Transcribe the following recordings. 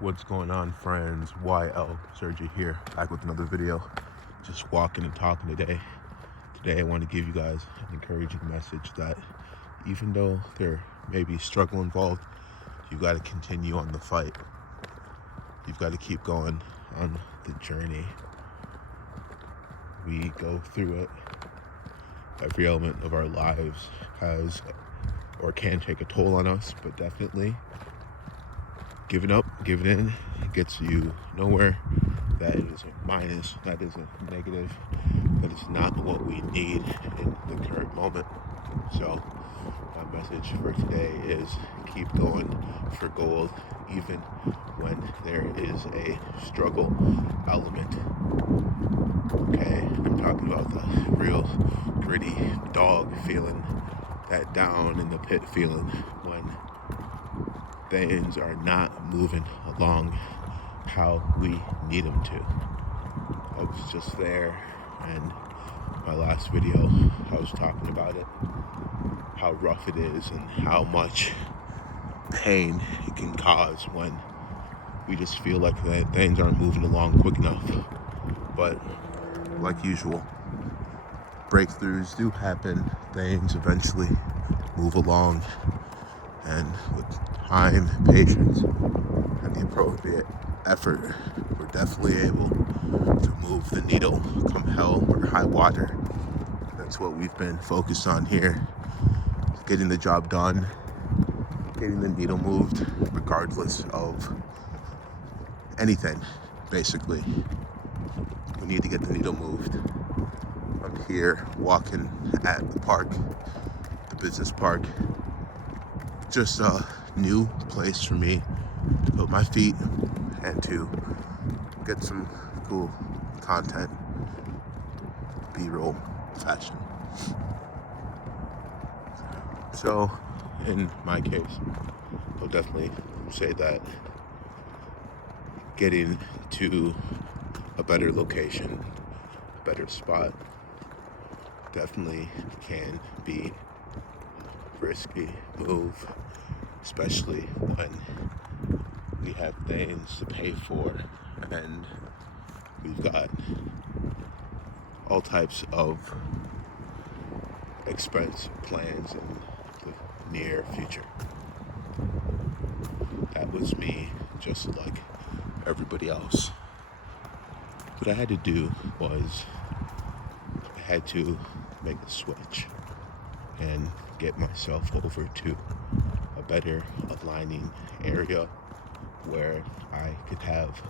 What's going on, friends? YL Sergi here, back with another video. Just walking and talking today. Today I want to give you guys an encouraging message that even though there may be struggle involved, you've got to continue on the fight. You've got to keep going on the journey. We go through it. Every element of our lives has or can take a toll on us, but definitely giving up, giving in, gets you nowhere. That is a minus, that is a negative, that is not what we need in the current moment. So my message for today is keep going for gold, even when there is a struggle element. Okay, I'm talking about the real gritty dog feeling, that down in the pit feeling when things are not moving along how we need them to. I was just there, and my last video I was talking about it, how rough it is and how much pain it can cause when we just feel like that things aren't moving along quick enough. But like usual, breakthroughs do happen. Things eventually move along, and with time, patience, and the appropriate effort, we're definitely able to move the needle come hell or high water. That's what we've been focused on here, getting the job done, getting the needle moved regardless of anything. Basically, we need to get the needle moved. I'm here walking at the park, the business park. Just a new place for me to put my feet and to get some cool content, B-roll fashion. So in my case, I'll definitely say that getting to a better location, a better spot, definitely can be risky move, especially when we have things to pay for and we've got all types of expense plans in the near future. That was me, just like everybody else. What I had to do was I had to make a switch and get myself over to a better aligning area where I could have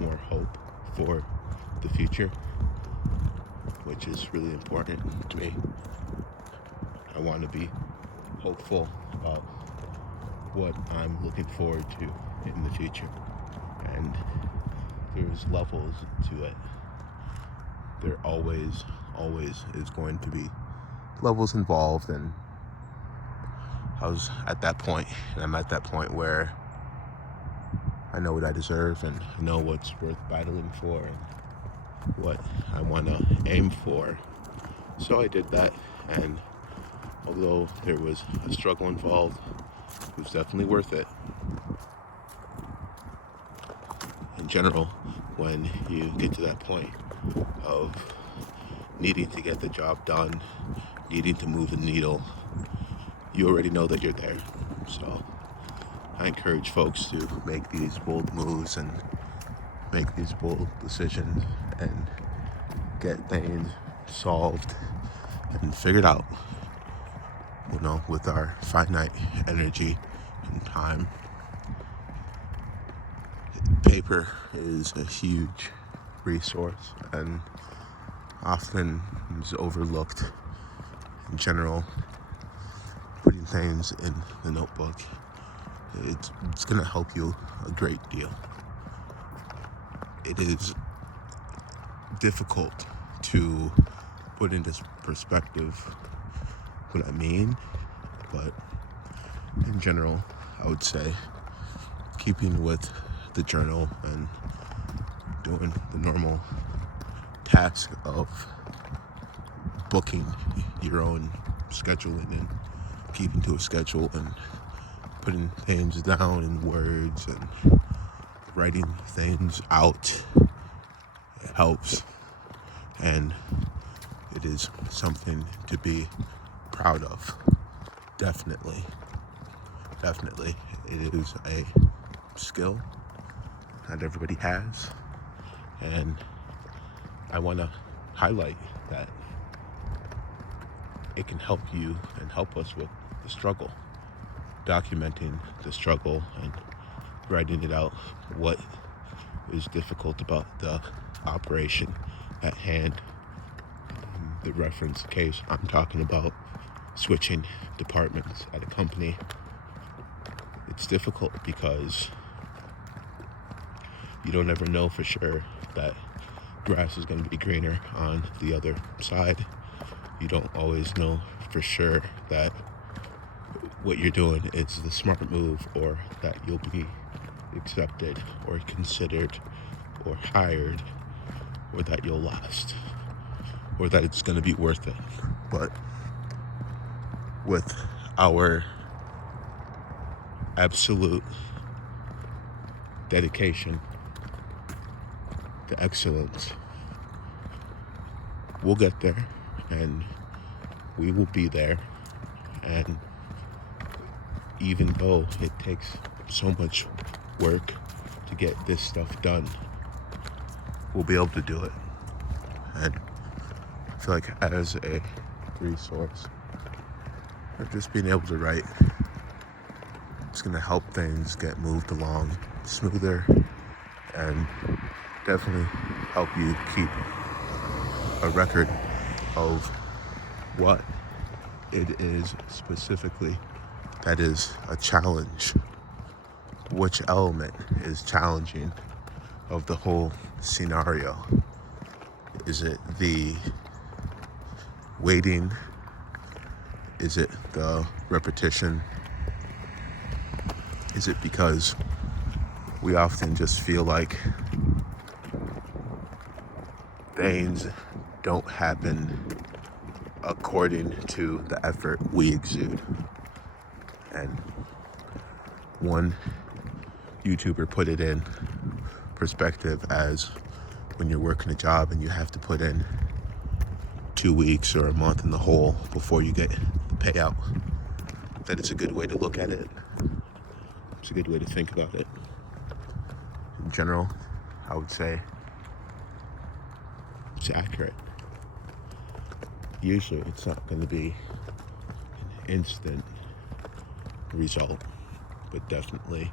more hope for the future, which is really important to me. I want to be hopeful about what I'm looking forward to in the future, and there's levels to it. There always is going to be levels involved, and I was at that point, and I'm at that point where I know what I deserve and I know what's worth battling for and what I want to aim for. So I did that, and although there was a struggle involved, it was definitely worth it. In general, when you get to that point of needing to get the job done, needing to move the needle, you already know that you're there. So I encourage folks to make these bold moves and make these bold decisions and get things solved and figured out, with our finite energy and time. Paper is a huge resource and often is overlooked. In general, putting things in the notebook, it's going to help you a great deal. It is difficult to put into perspective what I mean, but in general, I would say keeping with the journal and doing the normal task of booking your own scheduling and keeping to a schedule and putting things down in words and writing things out helps, and it is something to be proud of. Definitely. It is a skill that everybody has, and I want to highlight that it can help you and help us with the struggle, documenting the struggle and writing it out, what is difficult about the operation at hand. The reference case, I'm talking about switching departments at a company. It's difficult because you don't ever know for sure that grass is going to be greener on the other side. You don't always know for sure that what you're doing is the smart move, or that you'll be accepted or considered or hired, or that you'll last, or that it's going to be worth it. But with our absolute dedication to excellence, we'll get there, and we will be there. And even though it takes so much work to get this stuff done, we'll be able to do it. And I feel like as a resource, or just being able to write, it's going to help things get moved along smoother, and definitely help you keep a record of what it is specifically that is a challenge. Which element is challenging of the whole scenario? Is it the waiting? Is it the repetition? Is it because we often just feel like things don't happen according to the effort we exude? And one YouTuber put it in perspective as when you're working a job and you have to put in 2 weeks or a month in the hole before you get the payout. That it's a good way to look at it. It's a good way to think about it. In general, I would say it's accurate. Usually it's not going to be an instant result, but definitely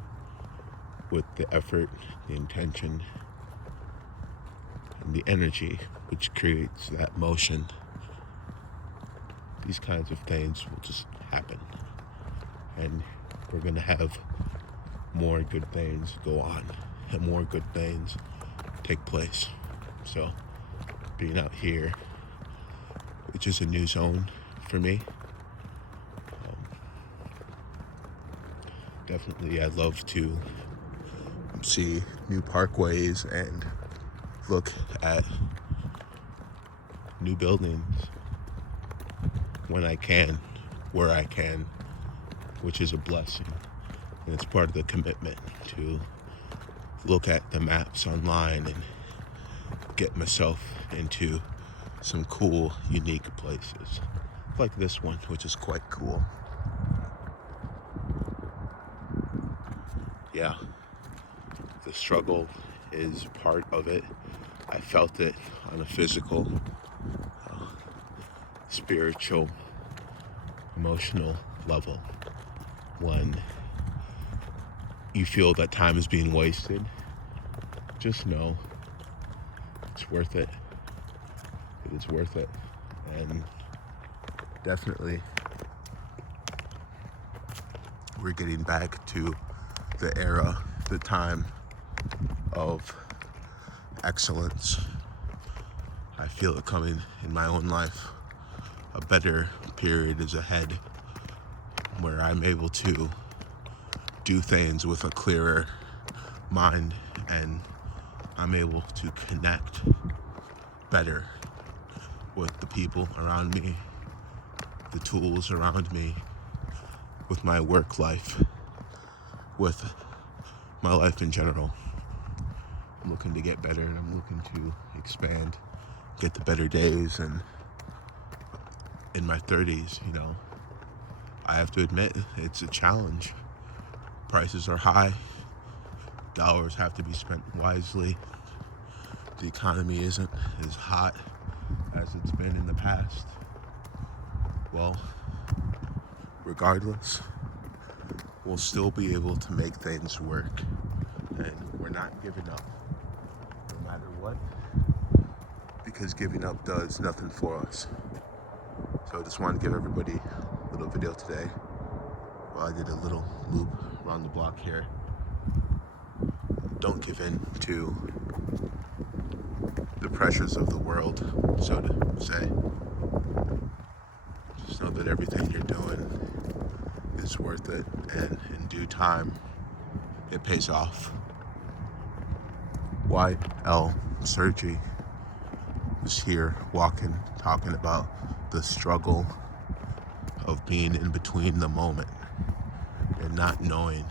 with the effort, the intention, and the energy which creates that motion, these kinds of things will just happen. And we're going to have more good things go on and more good things take place. So being out here, which is a new zone for me, definitely I'd love to see new parkways and look at new buildings when I can, where I can, which is a blessing. And it's part of the commitment to look at the maps online and get myself into some cool, unique places. Like this one, which is quite cool. Yeah, the struggle is part of it. I felt it on a physical, spiritual, emotional level. When you feel that time is being wasted, just know it's worth it. It is worth it. And definitely we're getting back to the era, the time of excellence. I feel it coming in my own life. A better period is ahead where I'm able to do things with a clearer mind, and I'm able to connect better with the people around me, the tools around me, with my work life, with my life in general. I'm looking to get better, and I'm looking to expand, get the better days. And in my 30s, I have to admit it's a challenge. Prices are high, dollars have to be spent wisely. The economy isn't as hot as it's been in the past. Well, regardless, we'll still be able to make things work, and we're not giving up no matter what, because giving up does nothing for us. So I just wanted to give everybody a little video today. Well, I did a little loop around the block here. Don't give in to the pressures of the world, so to say. Just know that everything you're doing is worth it, and in due time, it pays off. YL Sergi is here walking, talking about the struggle of being in between the moment and not knowing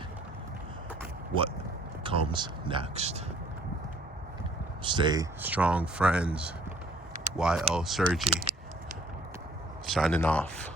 what comes next. Stay strong, friends. YL Sergi signing off.